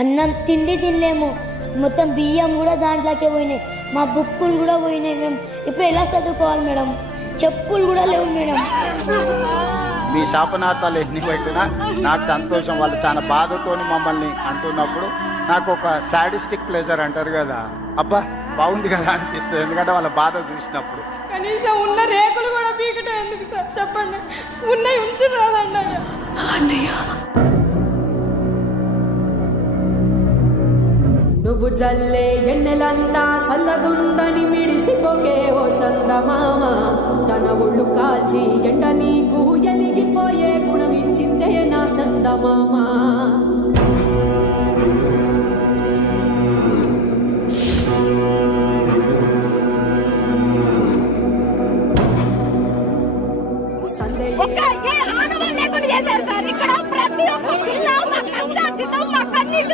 అన్నం తిండి తినలేము, మొత్తం బియ్యం కూడా దాంట్లోకే పోయినాయి, మా బుక్కులు కూడా పోయినాయి. మేము ఇప్పుడు ఎలా చదువుకోవాలి మేడం? చెప్పులు కూడా లేవు మేడం. మీ శాపనార్థాలు ఎన్ని పెట్టినా నాకు సంతోషం. వాళ్ళు చాలా బాధతోని మమ్మల్ని అంటున్నప్పుడు నాకు ఒక సాడిస్టిక్ ప్లెజర్ అంటారు కదా, అబ్బా బాగుంది కదా అనిపిస్తుంది. ఎందుకంటే వాళ్ళ బాధ చూసినప్పుడు. కనీసం ఉన్న రేకులు కూడా పీకటం ఎందుకు సార్ చెప్పండి? ఉన్నాయి ఉంచి రాదండి అన్నయ్య. నువ్వు జల్లే ఎన్నెలంతా సల్లగుందని మిడిసిపోకే ఓ సందమామ, తన ఒళ్ళు కాల్చి ఎండ నీకు ఎలిగిపోయే గుణమిచ్చిందే నా సందమామ.